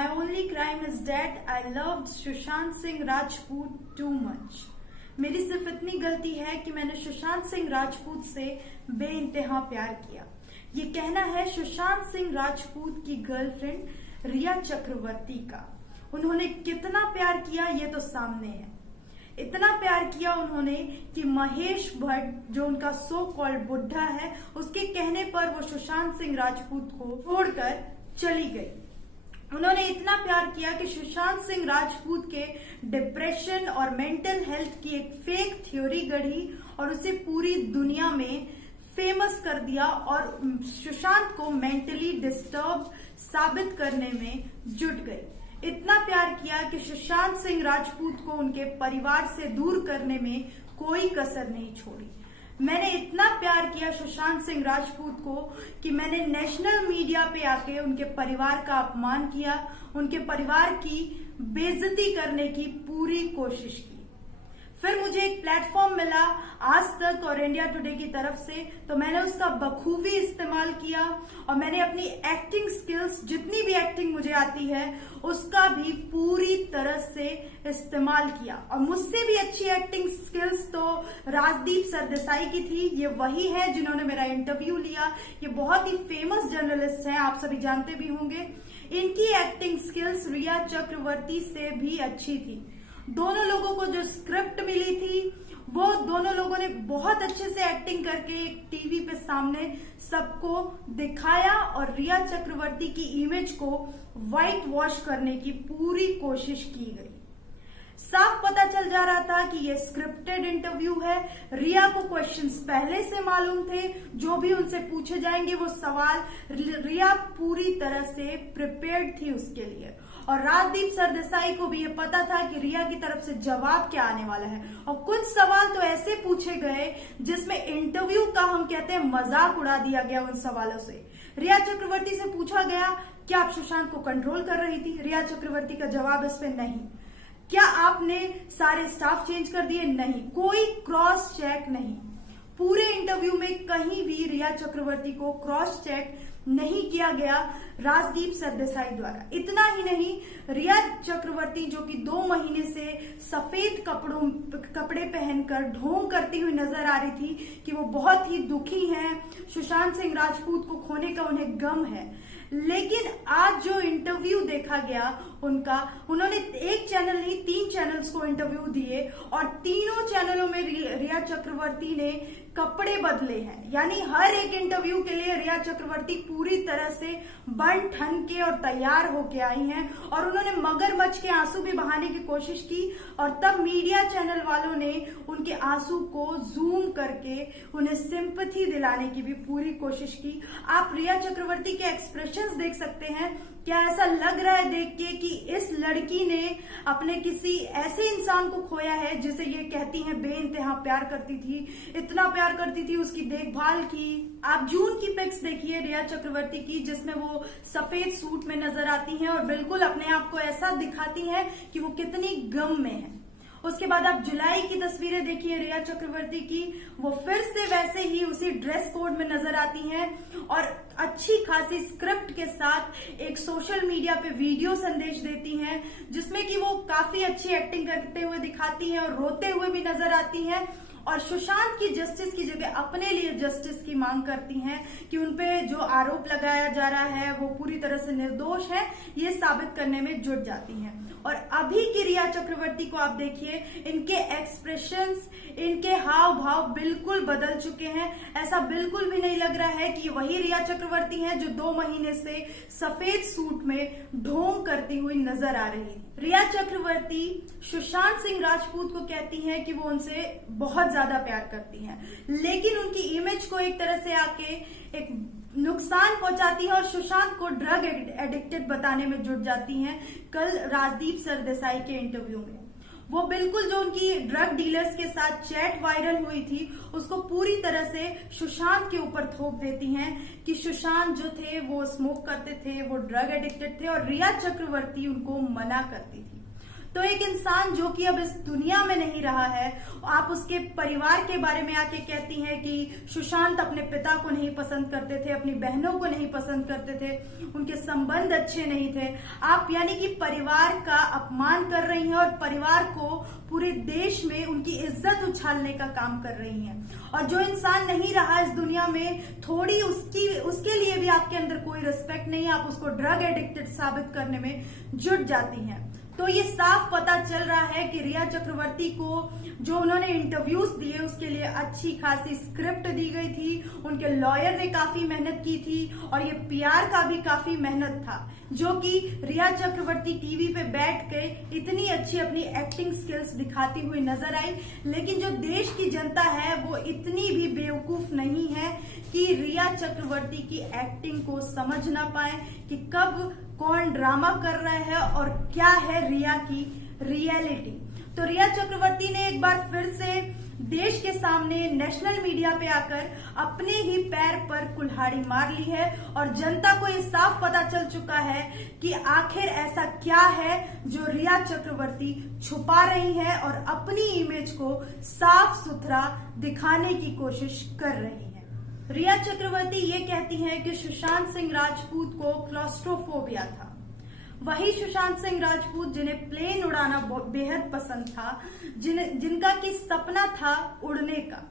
My only crime is that I loved Sushant Singh Rajput too much. मेरी सिर्फ इतनी गलती है कि मैंने सुशांत सिंह राजपूत से बेइंतहा प्यार किया। ये कहना है सुशांत सिंह राजपूत की गर्लफ्रेंड रिया चक्रवर्ती का। उन्होंने कितना प्यार किया ये तो सामने है। इतना प्यार किया उन्होंने कि महेश भट्ट जो उनका सो कॉल्ड बुड्ढा है, उसके कहने पर वो सुशांत सिंह राजपूत को छोड़कर चली गई। उन्होंने इतना प्यार किया कि सुशांत सिंह राजपूत के डिप्रेशन और मेंटल हेल्थ की एक फेक थ्योरी गढ़ी और उसे पूरी दुनिया में फेमस कर दिया और सुशांत को मेंटली डिस्टर्ब साबित करने में जुट गई। इतना प्यार किया कि सुशांत सिंह राजपूत को उनके परिवार से दूर करने में कोई कसर नहीं छोड़ी। मैंने इतना प्यार किया सुशांत सिंह राजपूत को कि मैंने नेशनल मीडिया पे आके उनके परिवार का अपमान किया, उनके परिवार की बेइज्जती करने की पूरी कोशिश की। फिर मुझे एक प्लेटफॉर्म मिला आज तक और इंडिया टुडे की तरफ से, तो मैंने उसका बखूबी इस्तेमाल किया और मैंने अपनी एक्टिंग स्किल्स, जितनी भी एक्टिंग मुझे आती है, उसका भी पूरी तरह से इस्तेमाल किया। और मुझसे भी अच्छी एक्टिंग स्किल्स तो राजदीप सरदेसाई की थी। ये वही है जिन्होंने मेरा इंटरव्यू लिया। ये बहुत ही फेमस जर्नलिस्ट हैं, आप सभी जानते भी होंगे। इनकी एक्टिंग स्किल्स रिया चक्रवर्ती से भी अच्छी थी। दोनों लोगों को जो स्क्रिप्ट मिली थी वो दोनों लोगों ने बहुत अच्छे से एक्टिंग करके एक टीवी पे सामने सबको दिखाया और रिया चक्रवर्ती की इमेज को व्हाइट वॉश करने की पूरी कोशिश की गई। साफ पता चल जा रहा था कि ये स्क्रिप्टेड इंटरव्यू है। रिया को क्वेश्चंस पहले से मालूम थे, जो भी उनसे पूछे जाएंगे वो सवाल रिया पूरी तरह से प्रिपेयर्ड थी उसके लिए। और राजदीप सरदेसाई को भी ये पता था कि रिया की तरफ से जवाब क्या आने वाला है। और कुछ सवाल तो ऐसे पूछे गए जिसमें इंटरव्यू का हम कहते हैं मजाक उड़ा दिया गया। उन सवालों से रिया चक्रवर्ती से पूछा गया, क्या आप सुशांत को कंट्रोल कर रही थी? रिया चक्रवर्ती का जवाब इस पे नहीं। क्या आपने सारे स्टाफ चेंज कर दिए? नहीं। कोई क्रॉस चेक नहीं। पूरे इंटरव्यू में कहीं भी रिया चक्रवर्ती को क्रॉस चेक नहीं किया गया राजदीप सरदेसाई द्वारा। इतना ही नहीं, रिया चक्रवर्ती जो कि 2 महीने से सफेद कपड़े पहनकर ढोंग करती हुई नजर आ रही थी कि वो बहुत ही दुखी हैं, सुशांत सिंह राजपूत को खोने का उन्हें गम है। लेकिन आज जो इंटरव्यू देखा गया उनका, उन्होंने एक चैनल नहीं 3 चैनल्स को इंटरव्यू दिए और तीनों चैनलों में रिया चक्रवर्ती ने कपड़े बदले हैं। यानी हर एक इंटरव्यू के लिए रिया चक्रवर्ती पूरी तरह से बन ठन के और तैयार होके आई हैं और उन्होंने मगरमच्छ के आंसू भी बहाने की कोशिश की। और तब मीडिया चैनल वालों ने उनके आंसू को जूम करके उन्हें सिंपैथी दिलाने की भी पूरी कोशिश की। आप रिया चक्रवर्ती के एक्सप्रेशंस देख सकते हैं। क्या ऐसा लग रहा है देख के कि इस लड़की ने अपने किसी ऐसे इंसान को खोया है जिसे ये कहती हैं बेइंतहा प्यार करती थी, इतना प्यार करती थी, उसकी देखभाल की। आप जून की पिक्स देखिए रिया चक्रवर्ती की, जिसमें वो सफेद सूट में नजर आती हैं और बिल्कुल अपने आप को ऐसा दिखाती हैं कि वो कितनी गम में है। उसके बाद आप जुलाई की तस्वीरें देखिए रिया चक्रवर्ती की, वो फिर से वैसे ही उसी ड्रेस कोड में नजर आती हैं और अच्छी खासी स्क्रिप्ट के साथ एक सोशल मीडिया पे वीडियो संदेश देती हैं जिसमें कि वो काफी अच्छी एक्टिंग करते हुए दिखाती हैं और रोते हुए भी नजर आती हैं और सुशांत की जस्टिस की जगह अपने लिए जस्टिस की मांग करती हैं कि उनपे जो आरोप लगाया जा रहा है वो पूरी तरह से निर्दोष है, ये साबित करने में जुट जाती हैं। और अभी की रिया चक्रवर्ती को आप देखिए, इनके एक्सप्रेशंस, इनके हाव भाव बिल्कुल बदल चुके हैं। ऐसा बिल्कुल भी नहीं लग रहा है कि वही रिया चक्रवर्ती हैं जो 2 महीने से सफेद सूट में ढोंग करती हुई नजर आ रही है। रिया चक्रवर्ती सुशांत सिंह राजपूत को कहती हैं कि वो उनसे बहुत ज्यादा प्यार करती हैं, लेकिन उनकी इमेज को एक तरह से आके एक नुकसान पहुंचाती है और सुशांत को ड्रग एडिक्टेड बताने में जुट जाती हैं। कल राजदीप सरदेसाई के इंटरव्यू में वो बिल्कुल जो उनकी ड्रग डीलर्स के साथ चैट वायरल हुई थी उसको पूरी तरह से सुशांत के ऊपर थोप देती हैं कि सुशांत जो थे वो स्मोक करते थे, वो ड्रग एडिक्टेड थे और रिया चक्रवर्ती उनको मना करती थी। तो एक इंसान जो कि अब इस दुनिया में नहीं रहा है, आप उसके परिवार के बारे में आके कहती हैं कि सुशांत अपने पिता को नहीं पसंद करते थे, अपनी बहनों को नहीं पसंद करते थे, उनके संबंध अच्छे नहीं थे। आप यानी कि परिवार का अपमान कर रही हैं और परिवार को पूरे देश में उनकी इज्जत उछालने का काम कर रही हैं। और जो इंसान नहीं रहा इस दुनिया में, थोड़ी उसके लिए भी आपके अंदर कोई रिस्पेक्ट नहीं है, आप उसको ड्रग एडिक्टेड साबित करने में जुट जाती हैं। तो ये साफ पता चल रहा है कि रिया चक्रवर्ती को जो उन्होंने इंटरव्यूज दिए उसके लिए अच्छी खासी स्क्रिप्ट दी गई थी, उनके लॉयर ने काफी मेहनत की थी और ये पीआर का भी काफी मेहनत था, जो कि रिया चक्रवर्ती टीवी पे बैठ के इतनी अच्छी अपनी एक्टिंग स्किल्स दिखाती हुई नजर आई। लेकिन जो देश की जनता है वो इतनी भी बेवकूफ नहीं है कि रिया चक्रवर्ती की एक्टिंग को समझ ना पाए कि कब कौन ड्रामा कर रहा है और क्या है रिया की रियलिटी। तो रिया चक्रवर्ती ने एक बार फिर से देश के सामने नेशनल मीडिया पे आकर अपने ही पैर पर कुल्हाड़ी मार ली है और जनता को ये साफ पता चल चुका है कि आखिर ऐसा क्या है जो रिया चक्रवर्ती छुपा रही है और अपनी इमेज को साफ सुथरा दिखाने की कोशिश कर रही है। रिया चक्रवर्ती ये कहती हैं कि सुशांत सिंह राजपूत को क्लॉस्ट्रोफोबिया था। वही सुशांत सिंह राजपूत जिन्हें प्लेन उड़ाना बेहद पसंद था, जिनका की सपना था उड़ने का।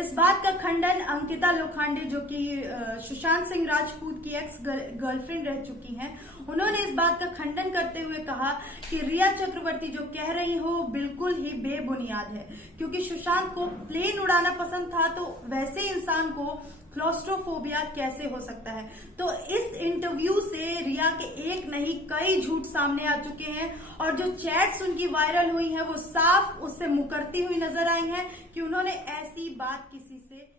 इस बात का खंडन अंकिता लोखंडे, जो कि सुशांत सिंह राजपूत की एक्स गर्लफ्रेंड रह चुकी हैं, उन्होंने इस बात का खंडन करते हुए कहा कि रिया चक्रवर्ती जो कह रही हो बिल्कुल ही बेबुनियाद है, क्योंकि सुशांत को प्लेन उड़ाना पसंद था तो वैसे इंसान को क्लॉस्ट्रोफोबिया कैसे हो सकता है। तो इस इंटरव्यू से रिया के एक नहीं कई झूठ सामने आ चुके हैं और जो चैट्स उनकी वायरल हुई हैं वो साफ उससे मुकरती हुई नजर आई हैं कि उन्होंने ऐसी बात किसी से